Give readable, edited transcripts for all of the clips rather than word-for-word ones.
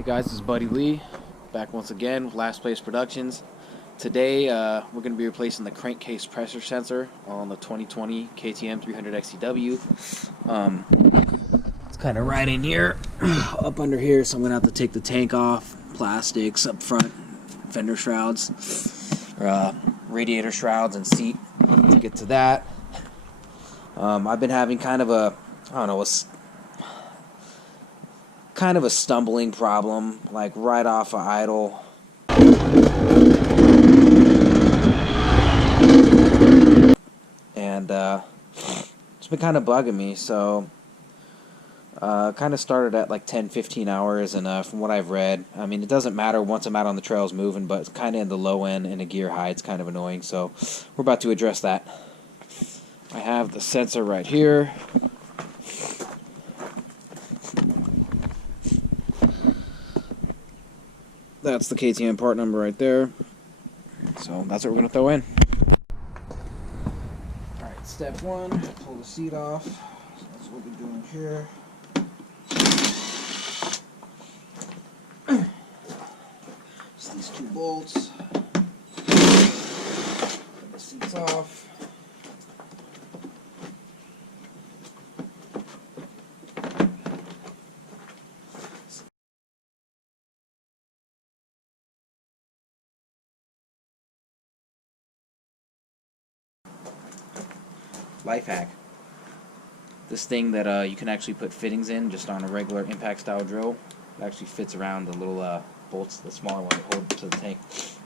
Hey guys, this is Buddy Lee, back once again with Last Place Productions. Today we're going to be replacing the crankcase pressure sensor on the 2020 KTM 300 XCW. It's kind of right in here, up under here, so I'm going to have to take the tank off, plastics up front, fender shrouds, or radiator shrouds and seat to get to that. I've been having kind of a, kind of a stumbling problem, like right off of idle. And it's been kind of bugging me, so kind of started at like 10-15 hours, and from what I've read, I mean, it doesn't matter once I'm out on the trails moving, but it's kind of in the low end and a gear high. It's kind of annoying, so we're about to address that. I have the sensor right here. That's the KTM part number right there. So that's what we're going to throw in. Alright, step one, pull the seat off. So that's what we're doing here. Just these two bolts. Put the seats off. Life hack. This thing that you can actually put fittings in just on a regular impact style drill, it actually fits around the little bolts, the smaller one that hold to the tank. So.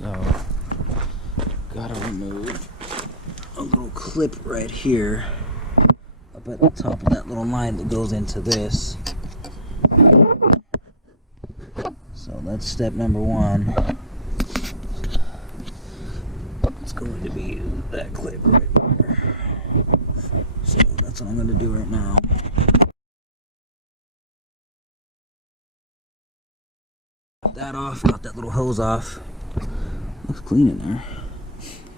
So, gotta remove a little clip right here up at the top of that little line that goes into this. So that's step number one. It's going to be that clip right there. So that's what I'm going to do right now. Got that off, got that little hose off. Looks clean in there.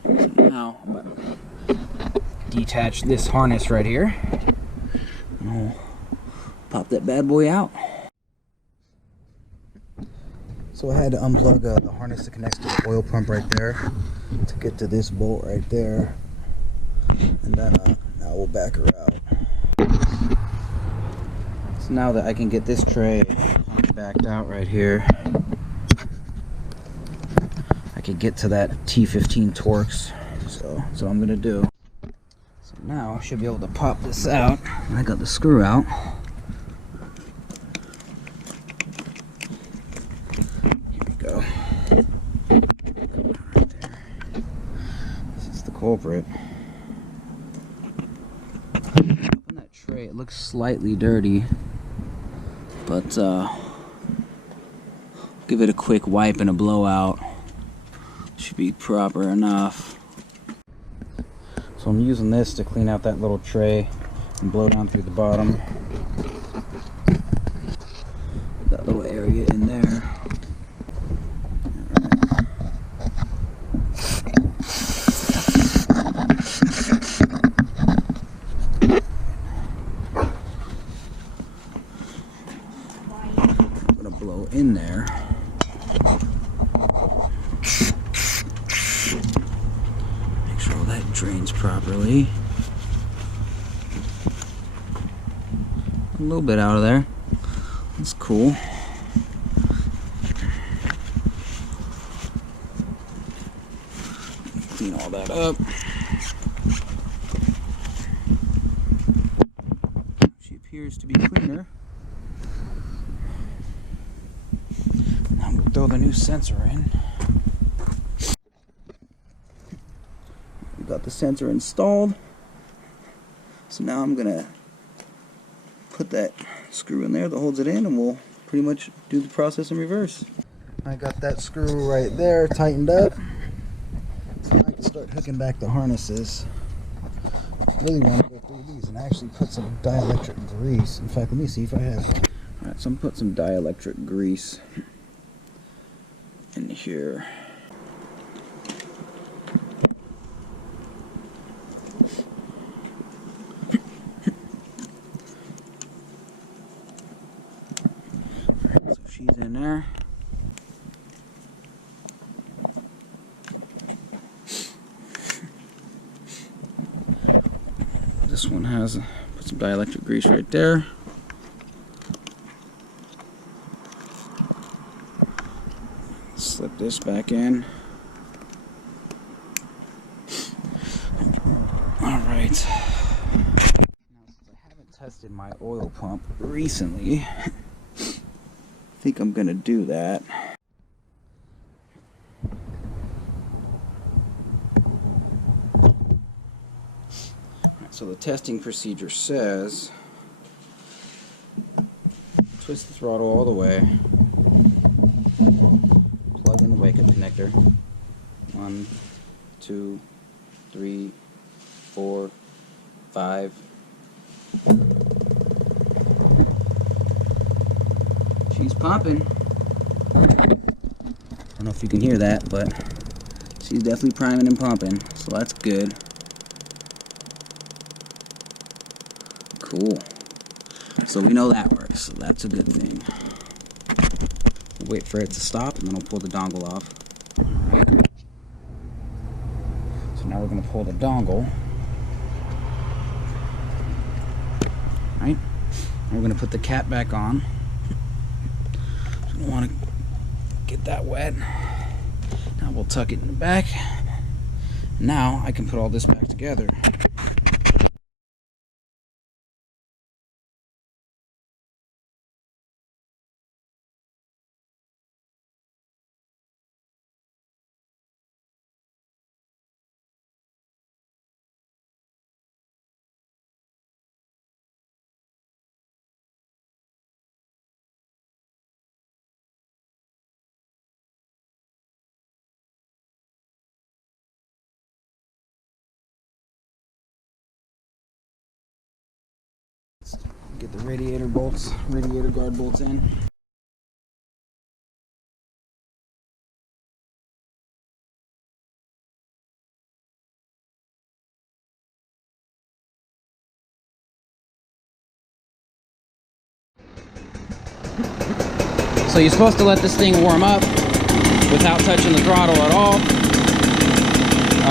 So now I'm going to detach this harness right here. And I'll pop that bad boy out. So I had to unplug the harness that connects to the oil pump right there to get to this bolt right there. And then now we'll back her out. So now that I can get this tray backed out right here, I can get to that T15 Torx. So that's what I'm gonna do. So now I should be able to pop this out. I got the screw out. Here we go. Right there. This is the culprit. On that tray, it looks slightly dirty, but give it a quick wipe and a blowout. Should be proper enough. So I'm using this to clean out that little tray and blow down through the bottom. That little area in there. I'm gonna blow in there. Drains properly. A little bit out of there. That's cool. Clean all that up. She appears to be cleaner. Now I'm going to throw the new sensor in. Got the sensor installed, so now I'm gonna put that screw in there that holds it in, and we'll pretty much do the process in reverse. I got that screw right there tightened up, so I can start hooking back the harnesses. really want to go through these and actually put some dielectric grease. In fact, let me see if I have one. Alright, so I'm going to put some dielectric grease in here. Alright, so she's in there. This one has, put some dielectric grease right there. Slip this back in. Alright. Now, since I haven't tested my oil pump recently, I think I'm going to do that. So the testing procedure says twist the throttle all the way, plug in the wake-up connector, 1, 2, 3, 4, 5. She's pumping. I don't know if you can hear that, but she's definitely priming and pumping, so that's good. Cool. So we know that works, so that's a good thing. We'll wait for it to stop, and then I'll pull the dongle off. So now we're going to pull the dongle. Right? And we're going to put the cap back on. So we don't want to get that wet. Now we'll tuck it in the back. Now I can put all this back together. Get the radiator guard bolts in. So you're supposed to let this thing warm up without touching the throttle at all.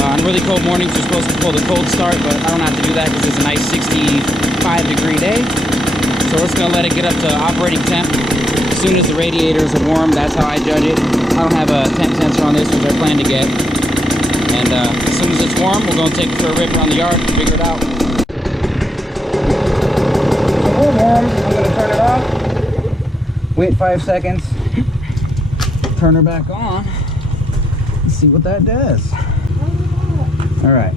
On really cold mornings, you're supposed to pull the cold start, but I don't have to do that because it's a nice 65-degree day. So we're just going to let it get up to operating temp. As soon as the radiators are warm, that's how I judge it. I don't have a temp sensor on this, which I plan to get. And as soon as it's warm, we're going to take it for a rip around the yard and figure it out. So we're warm. I'm going to turn it off. Wait 5 seconds. Turn her back on. And see what that does. All right.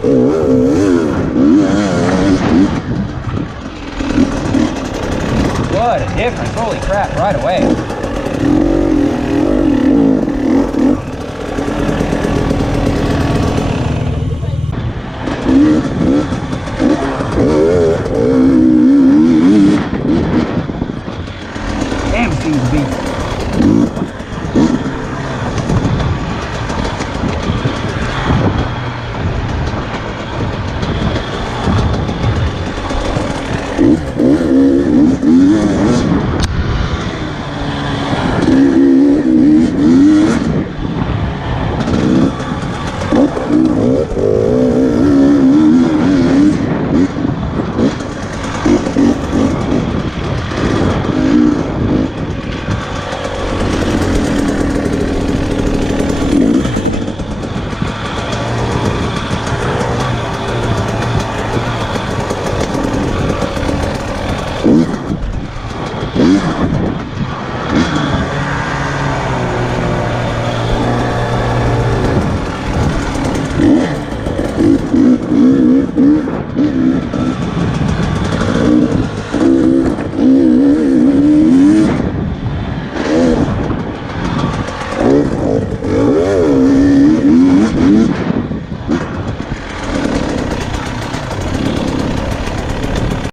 What a difference, holy crap, right away. Damn, this thing's a beast.